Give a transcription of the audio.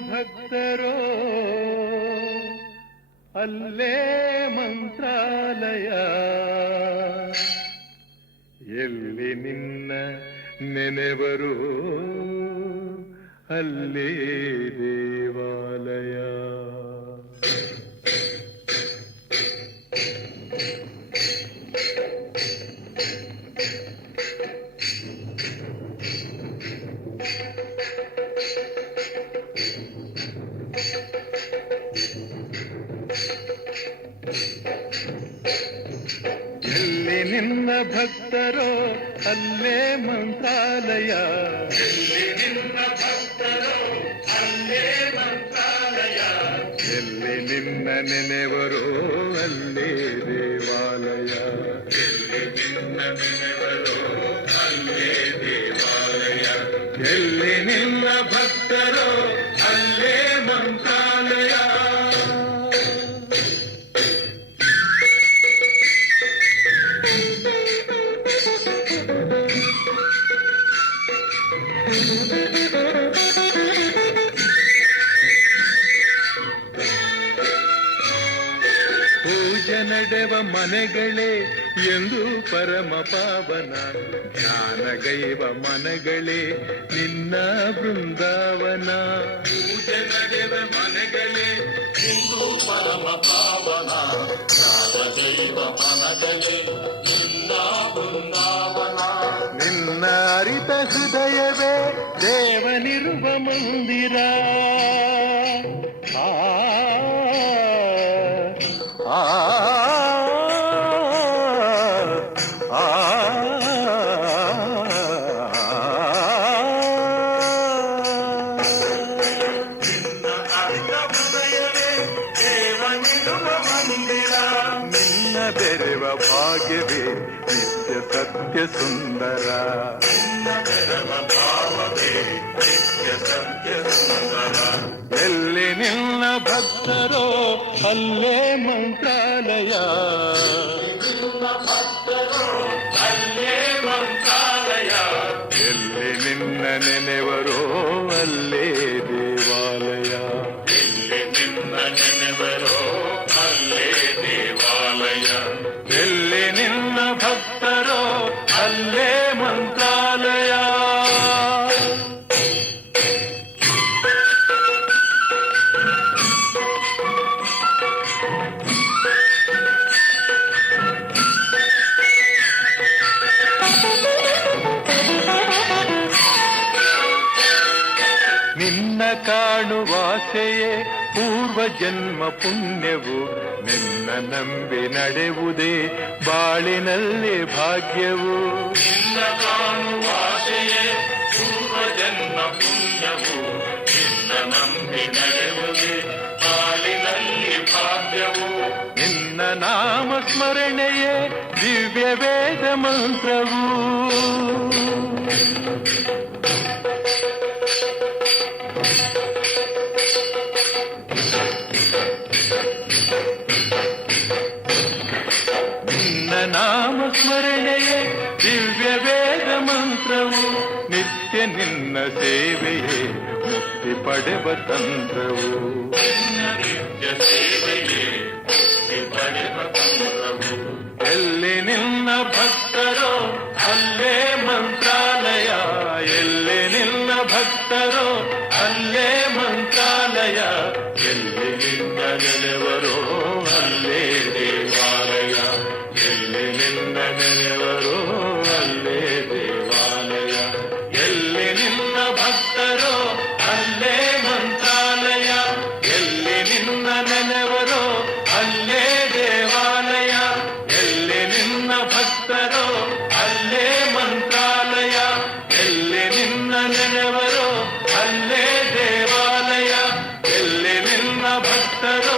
ಭಕ್ತರೋ ಅಲ್ಲೇ ಮಂತ್ರಾಲಯ, ಎಲ್ಲಿ ನಿನ್ನ ನೆನೆವರು ಅಲ್ಲೇ ದೇವಾಲಯ. ಎಲ್ಲಿ ನಿನ್ನ ಭಕ್ತರೋ ಅಲ್ಲೇ ಮಂತ್ರಾಲಯ, ಎಲ್ಲಿ ನಿನ್ನ ಭಕ್ತರೋ ಅಲ್ಲೇ ಮಂತ್ರಾಲಯ, ಎಲ್ಲಿ ನಿನ್ನ ನೆನೆವರೋ ಅಲ್ಲೇ ದೇವಾಲಯ, ಎಲ್ಲಿ ನಿನ್ನ ನೆನೆವರೋ ಅಲ್ಲೇ ದೇವಾಲಯ, ಎಲ್ಲಿ ನಿನ್ನ ಭಕ್ತರೋ ಅಲ್ಲೇ ಮಂತ್ರಾಲಯ. ಪೂಜೆ ನಡೆವ ಮನೆಗಳೇ ಎಂದು ಪರಮ ಪಾವನ, ಧ್ಯಾನಗೈವ ಮನಗಳೇ ನಿನ್ನ ಬೃಂದಾವನ. ಪೂಜೆ ನಡೆವ ಮನೆಗಳೇ ಇಂದು ಪರಮ ಪಾವನ, ಧ್ಯಾನಗೈವ ಮನಗಳೇ ನಿನ್ನ ಬೃಂದಾವನ. ನಿನ್ನ ಅರಿತ ಹೃದಯವೇ ದೇವನಿರುವ ಮಂದಿರ. ಆ ಆ ಆ ನಿನ್ನ ಅರಿತ ಹೃದಯವೇ ದೇವನಿರುವ ಮಂದಿರ, ನಿನ್ನ ಬೆರೆವ ಭಾಗ್ಯವೇ ನಿತ್ಯ ಸತ್ಯ ಸುಂದರ. ನಿನ್ನ ಬೆರವ ಭಾವವೇ ನಿತ್ಯ ಸತ್ಯ ಸುಂದರ. ಎಲ್ಲಿ ನಿನ್ನ ಭಕ್ತರೋ ಅಲ್ಲೇ ಮಂತ್ರಾಲಯ, ನಿನ್ನ ಭಕ್ತರೋ ಅಲ್ಲೇ ಮಂತ್ರಾಲಯ, ಎಲ್ಲಿ ನಿನ್ನ ನೆನೆವರೋ ಅಲ್ಲೇ ದೇವಾಲಯ, ಎಲ್ಲಿ ನಿನ್ನ ನೆನೆವರೋ ಅಲ್ಲೇ ದೇವಾಲಯ, ಎಲ್ಲಿ ನಿನ್ನ ಭಕ್ತರೋ ಅಲ್ಲೇ ಮಂತ್ರಾಲಯ. ನಿನ್ನ ಕಾಣುವಾಸೆಯೇ ಪೂರ್ವ ಜನ್ಮ ಪುಣ್ಯವು, ನಿನ್ನ ನಂಬಿ ನಡೆಯುವುದೇ ಬಾಳಿನಲ್ಲಿ ಭಾಗ್ಯವು. ನಿನ್ನ ಕಾಣುವ ಆಶೆಯೇ ಪೂರ್ವ ಜನ್ಮ ಪುಣ್ಯವು, ನಿನ್ನ ನಂಬಿ ನಡೆಯುವುದೇ ಬಾಳಿನಲ್ಲಿ ಭಾಗ್ಯವು. ನಿನ್ನ ನಾಮ ಸ್ಮರಣೆಯೇ ದಿವ್ಯ ವೇದ ಮಂತ್ರವು. ನಿನ್ನ ನಾಮ ಸ್ಮರಣೆಯೇ ದಿವ್ಯ ವೇದ ಮಂತ್ರವು, ನಿತ್ಯ ನಿನ್ನ ಸೇವೆಯೇ ಮುಕ್ತಿ ಪಡೆವ ತಂತ್ರವು. ನಿನ್ನ ನಿತ್ಯ ಸೇವೆಯೇ ಮುಕ್ತಿ ಪಡೆವ ತಂತ್ರವು. ಎಲ್ಲಿ ನಿನ್ನ ಭಕ್ತರೋ ಅಲ್ಲೇ ಮಂತ್ರಾಲಯ, ಎಲ್ಲಿ ನಿನ್ನ ಭಕ್ತರೋ ಅಲ್ಲೇ ಮಂತ್ರಾಲಯ, ಎಲ್ಲಿ ನಿನ್ನ ನೆನೆವರೋ ಅಲ್ಲೇ ದೇವಾಲಯ, ಎಲ್ಲಿ ನಿನ್ನ ನೆನೆವರೋ ಅಲ್ಲೇ ದೇವಾಲಯ, ಎಲ್ಲಿ ನಿನ್ನ ಭಕ್ತರೋ ಅಲ್ಲೇ ಮಂತ್ರಾಲಯ, ಎಲ್ಲಿ ನಿನ್ನ ನೆನೆವರೋ ಅಲ್ಲೇ ದೇವಾಲಯ, ಎಲ್ಲಿ ನಿನ್ನ ಭಕ್ತರೋ ಅಲ್ಲೇ ಮಂತ್ರಾಲಯ, ಎಲ್ಲಿ ನಿನ್ನ ನೆನೆವರೋ ಅಲ್ಲೇ ದೇವಾಲಯ, ಎಲ್ಲಿ ನಿನ್ನ ಭಕ್ತರೋ